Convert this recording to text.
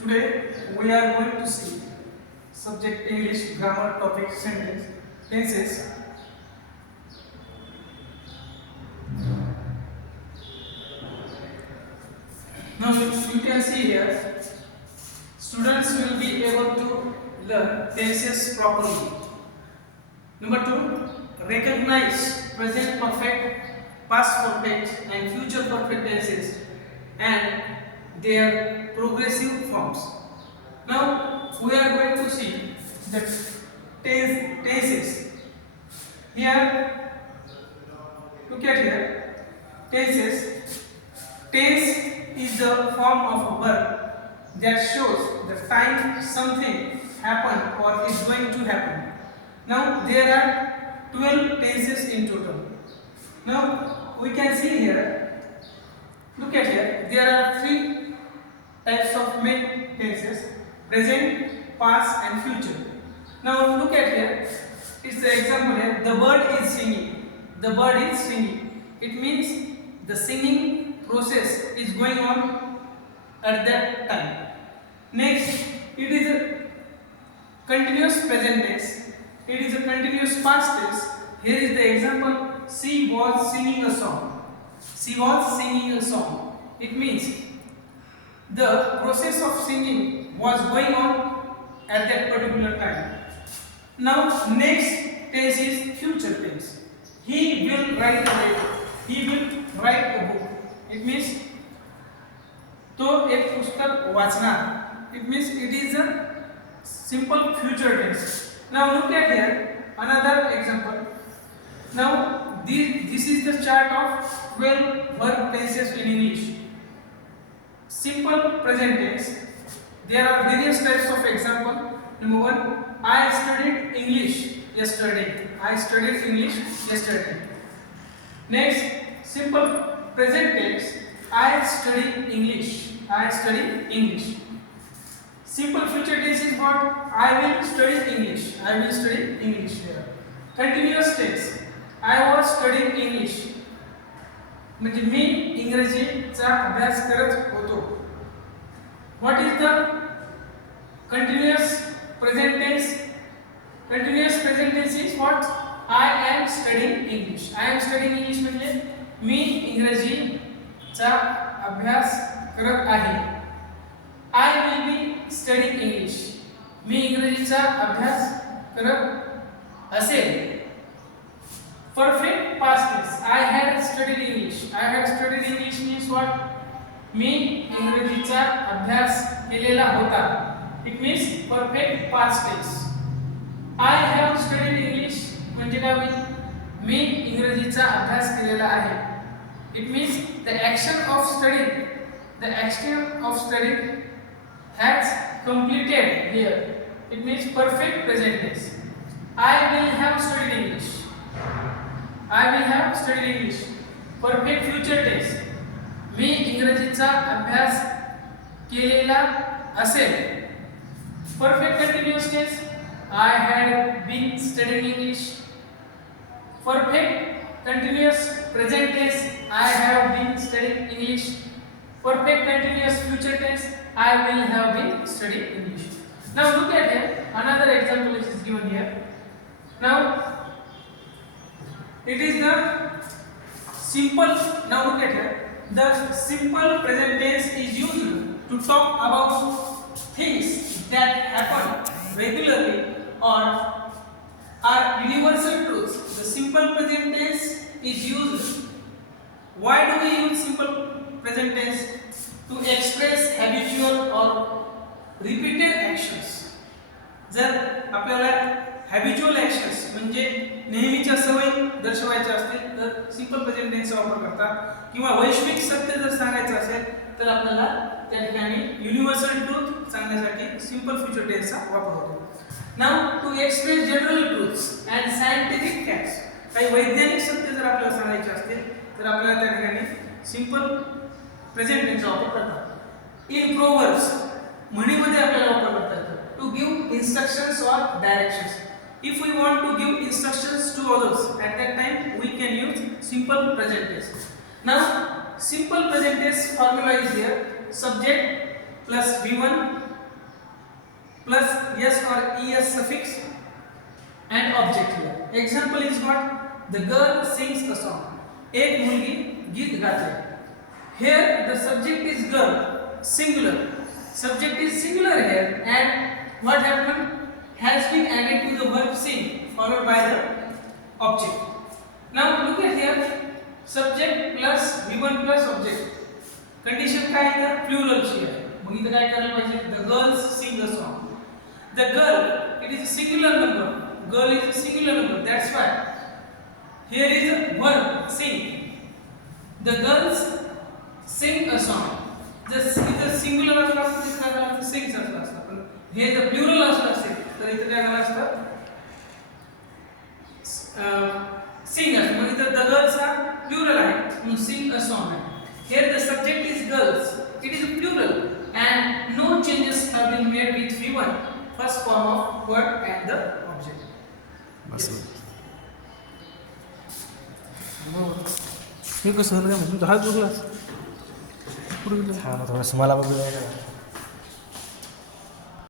Today we are going to see subject English, grammar, topic, sentence, tenses. Now you can see here, students will be able to learn tenses properly. Number 2, recognize present perfect, past perfect and future perfect tenses and their progressive forms. Now we are going to see the tenses. Here, look at here, tenses. Tense is the form of a verb that shows the time something happened or is going to happen. Now there are 12 tenses in total. Now we can see here, look at here, there are 3 types of main tenses: present, past and future. Now look at here, it's the example here, the bird is singing. The bird is singing. It means the singing process is going on at that time. Next, it is a continuous present tense. It is a continuous past tense. Here is the example: she was singing a song. She was singing a song. It means the process of singing was going on at that particular time. Now, next tense is future tense. He will write a letter. He will write a book. It means तो एक पुस्तक वाचणार. It means it is a simple future tense. Now look at here another example. Now this is the chart of 12 verb tenses in English. Simple present tense. There are various types of example. Number 1, I studied English yesterday. I studied English yesterday. Next, simple present tense. I study English. I study English. Simple future tense is what? I will study English. I will study English here. Continuous tense. I was studying English. म्हणजे मी इंग्रजीचा अभ्यास करत होतो. What is the continuous present tense? Continuous present tense is what? I am studying English. I am studying English म्हणजे मी इंग्रजीचा अभ्यास करत आहे. I will be studying English. मी इंग्रजीचा अभ्यास करत असेल. Perfect past tense. I had studied English. I had studied English means what? मी इंग्रजीचा अभ्यास केलेला होता. It means perfect past tense. I have studied English म्हणजे काय होईल? मी इंग्रजीचा अभ्यास केलेला आहे. It means the action of studying has completed here. It means perfect present tense. I will have studied English. I will have studied English. Perfect future tense. मी इंग्रजीचा अभ्यास केलेला असेल. Perfect continuous tense. I had been studying English. Perfect continuous present tense. I have been studying English. Perfect continuous future tense. I will have been studying English. Now look at here. Another example which is given here. Now it is the simple. Now look at here. The simple present tense is used to talk about things that happen regularly or are universal truths. The simple present tense is used. Why do we use simple present tense? To express habitual or repeated actions. जर आपल्याला habitual actions म्हणजे नेहमीच्या सवयी दर्शवायच्या असतील तर simple present टेन्सचा वापर करतात. किंवा वैश्विक सत्य जर सांगायचं असेल तर आपल्याला त्या ठिकाणी युनिव्हर्सल ट्रूथ सांगण्यासाठी सिंपल फ्युचर टेन्सचा वापर होतो. Now to express general truths and scientific facts, काही वैज्ञानिक सत्य जर आपल्याला सांगायचे असतील तर आपल्याला त्या ठिकाणी सिंपल प्रेझेंट टेन्सचा वापर करतात. इन प्रोव्हर्ब्स, म्हणीमध्ये आपल्याला वापर करता येतो. To give instructions or directions. If we want to give instructions to others, at that time we can use simple present tense. Now, simple present tense formula is here: subject plus v1 plus s or es suffix and object here. Example is what? The girl sings a song. एक मुलगी गीत गाते. Here the subject is girl, singular. Subject is singular here, and what happened? Has been added to the verb sing followed by the object. Now look at here, subject plus v1 plus object. Condition काय आहे? Plural ची आहे. मग इथं काय करायला पाहिजे? The girls sing the song. The girl, it is a singular number. Girl is a singular number. That's why here is a verb sing. The girls sing a song. इथं singular असला असता तिथं काय झालं? Sings असला असता. पण हे जर plural असलं असेल तर इथं काय झालं असतं? Sing असतं. मग इथं the girls हा plural आहे. म्हणून sing a song आहे. Here the subject is girls. It is plural and no changes have been made with v1, first form of word and the object. Yes. हे कसं झालं काय म्हणजे हात दुखला हा थोडंसं मला बघू द्या.